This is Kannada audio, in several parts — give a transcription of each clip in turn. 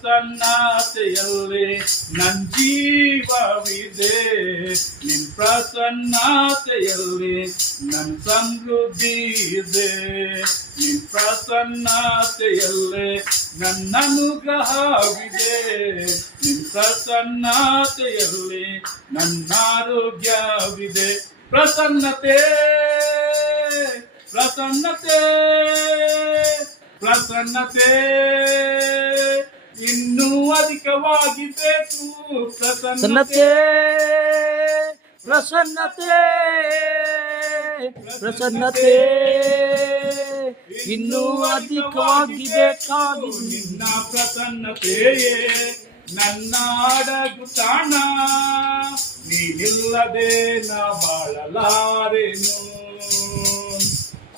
ಪ್ರಸನ್ನತೆಯಲ್ಲಿ ನನ್ ಜೀವವಿದೆ, ನಿನ್ ಪ್ರಸನ್ನತೆಯಲ್ಲಿ ನನ್ ಸಮೃದ್ಧಿ ಇದೆ, ನಿನ್ ಪ್ರಸನ್ನತೆಯಲ್ಲಿ ನನ್ನ ಅನುಗ್ರಹವಿದೆ, ನಿನ್ ಪ್ರಸನ್ನತೆಯಲ್ಲಿ ನನ್ನ ಆರೋಗ್ಯವಿದೆ. ಪ್ರಸನ್ನತೆ ಪ್ರಸನ್ನತೆ ಪ್ರಸನ್ನತೆ ಇನ್ನೂ ಅಧಿಕವಾಗಿ ಬೇಕು. ಪ್ರಸನ್ನತೆ ಪ್ರಸನ್ನತೆ ಪ್ರಸನ್ನತೆ ಇನ್ನೂ ಅಧಿಕವಾಗಿ ಬೇಕಾಗಿದೆ. ನಿನ್ನ ಪ್ರಸನ್ನತೆಯೇ ನನ್ನ ಅಡಗು ತಾಣ, ನೀನಿಲ್ಲದೆ ನಾ ಬಾಳಲಾರೆನು.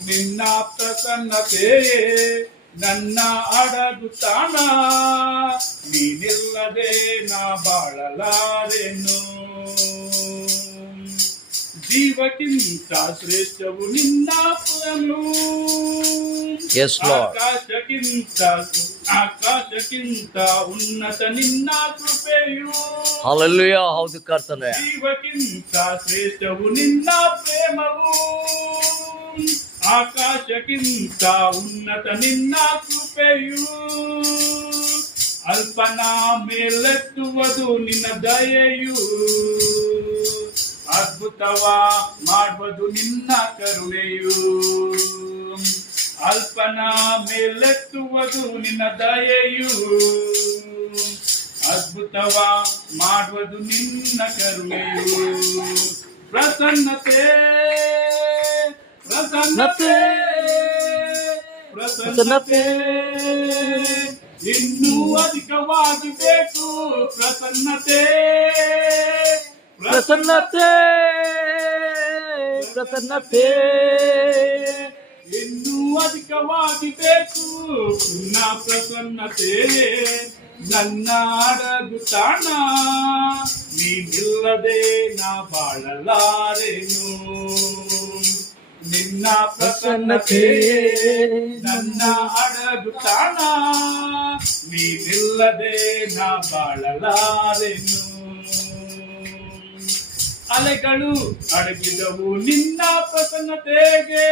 ನಿನ್ನ ಪ್ರಸನ್ನತೆಯೇ ನನ್ನ ಅಡಗು ತಾಣ, ನೀನಿಲ್ಲದೆ ನಾ ಬಾಳಲಾರೆನು. ಜೀವಕ್ಕಿಂತ ಶ್ರೇಷ್ಠವು ನಿನ್ನ ಪ್ರೇಮವು, ಆಕಾಶಕ್ಕಿಂತ ಉನ್ನತ ನಿನ್ನ ಕೃಪೆಯು. ಹಲ್ಲೆಲೂಯಾ. ಹೌದು ಕರ್ತನೇ. ಜೀವಕ್ಕಿಂತ ಶ್ರೇಷ್ಠವು ನಿನ್ನ ಪ್ರೇಮವು, ಆಕಾಶಕ್ಕಿಂತ ಉನ್ನತ ನಿನ್ನ ಕೃಪೆಯು. ಅಲ್ಪನ ಮೇಲೆತ್ತುವುದು ನಿನ್ನ ದಯೆಯು, ಅದ್ಭುತವ ಮಾಡುವುದು ನಿನ್ನ ಕರುಣೆಯು. ಅಲ್ಪನ ಮೇಲೆತ್ತುವುದು ನಿನ್ನ ದಯೆಯು, ಅದ್ಭುತವ ಮಾಡುವುದು ನಿನ್ನ ಕರುಣೆಯು. ಪ್ರಸನ್ನತೆ ಪ್ರಸನ್ನತೆ ಪ್ರಸನ್ನತೆ ಇನ್ನೂ ಅಧಿಕವಾಗಿ ಬೇಕು. ಪ್ರಸನ್ನತೆ ಪ್ರಸನ್ನತೆ ಪ್ರಸನ್ನತೆ ಇನ್ನೂ ಅಧಿಕವಾಗಿ ಬೇಕು. ನಿನ್ನ ಪ್ರಸನ್ನತೆ ನನ್ನ ಅಡಗು ತಾಣ, ನೀನಿಲ್ಲದೆ ನಾ ಬಾಳಲಾರೆನು. ನಿನ್ನ ಪ್ರಸನ್ನತೆ ನನ್ನ ಅಡಗು ತಾಣ, ನೀನಿಲ್ಲದೆ ನಾ ಬಾಳಲಾರೆನು. ಅಲೆಗಳು ಅಡಗಿದವು ನಿನ್ನ ಪ್ರಸನ್ನತೆಗೆ,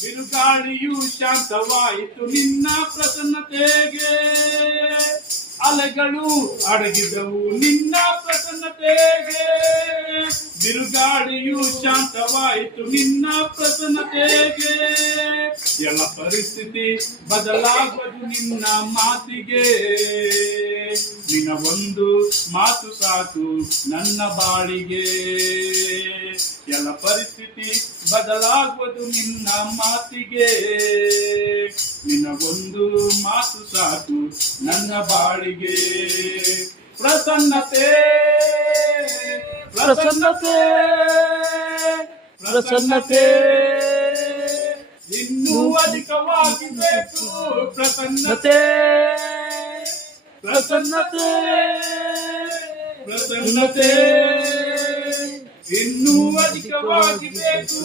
ಬಿರುಗಾಳಿಯು ಶಾಂತವಾಯಿತು ನಿನ್ನ ಪ್ರಸನ್ನತೆಗೆ. ಅಲೆಗಳು ಅಡಗಿದವು ನಿನ್ನ ಪ್ರಸನ್ನತೆಗೆ, ಬಿರುಗಾಳಿಯು ಶಾಂತವಾಯಿತು ನಿನ್ನ ಪ್ರಸನ್ನತೆಗೆ. ಎಲ್ಲ ಪರಿಸ್ಥಿತಿ ಬದಲಾಗುವುದು ನಿನ್ನ ಮಾತಿಗೆ, ನಿನ್ನ ಒಂದು ಮಾತು ಸಾಕು ನನ್ನ ಬಾಳಿಗೆ. ಎಲ್ಲ ಪರಿಸ್ಥಿತಿ ಬದಲಾಗುವುದು ನಿನ್ನ ಮಾತಿಗೆ, ನಿನ್ನ ಒಂದು ಮಾತು ಸಾಕು ನನ್ನ ಬಾಳಿಗೆ. ಪ್ರಸನ್ನತೆ ಪ್ರಸನ್ನತೆ ಪ್ರಸನ್ನತೆ ಇನ್ನೂ ಅಧಿಕವಾಗಿ ಬೇಕು. ಪ್ರಸನ್ನತೆ ಪ್ರಸನ್ನತೆ ಪ್ರಸನ್ನತೆ ಇನ್ನೂ ಅಧಿಕವಾಗಿ ಬೇಕು.